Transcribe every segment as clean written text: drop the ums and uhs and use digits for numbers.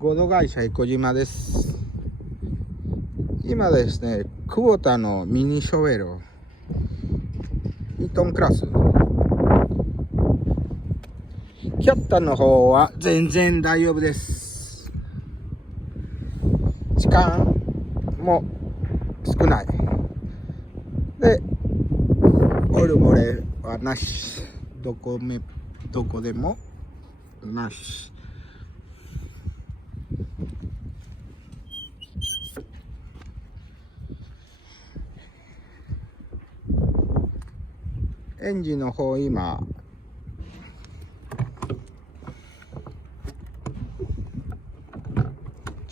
合同会社小島です。今ですね、クボタのミニショベル1トンクラス、キャッタの方は全然大丈夫です。時間も少ないで、オイル漏れはなし、どこでもなし。エンジンの方、今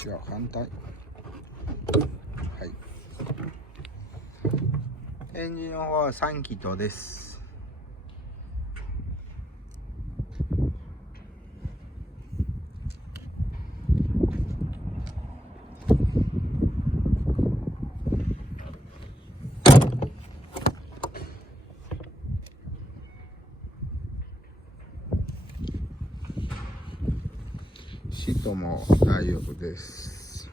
違う、反対、はい、エンジンの方は3気筒です。シートも大丈夫です。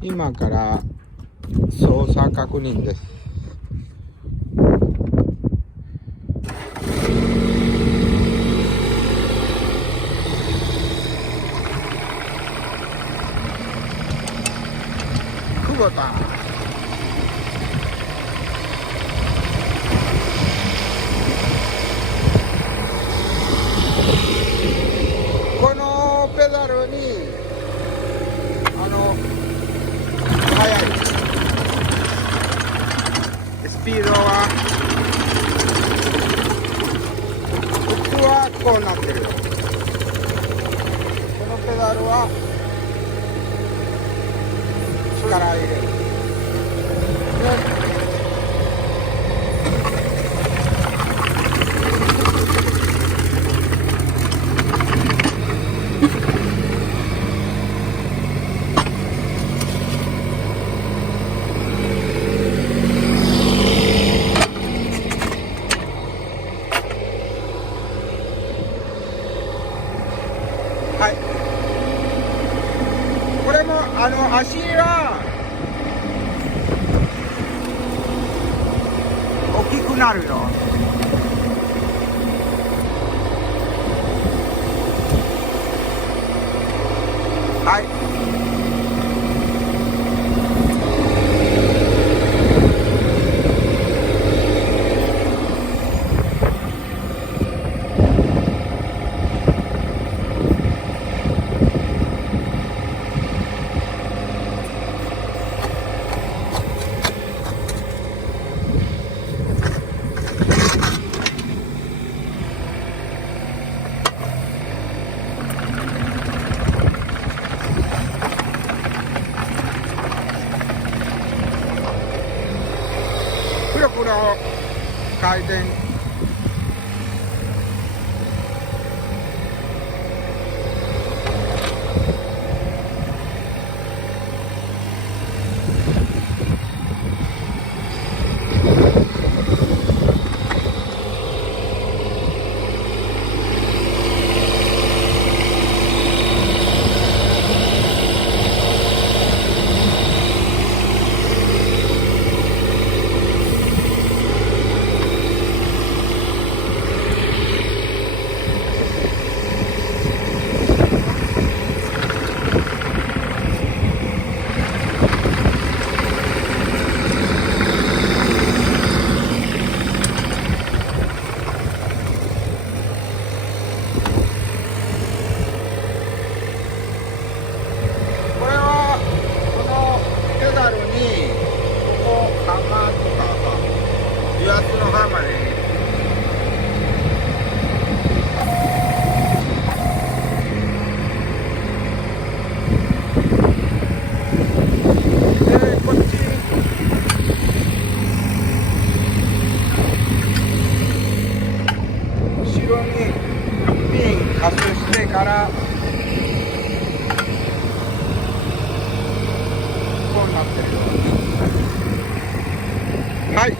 今から操作確認です。クボタこのペダルに速いスピードは普通はこうなってる。このペダルは力入れるで、はい、これも足が大きくなるよ。はい。くるくる回転。油圧のハンマーでこっち後ろにピン外してからこうなってる。はい、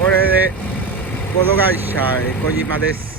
これで合同会社小島です。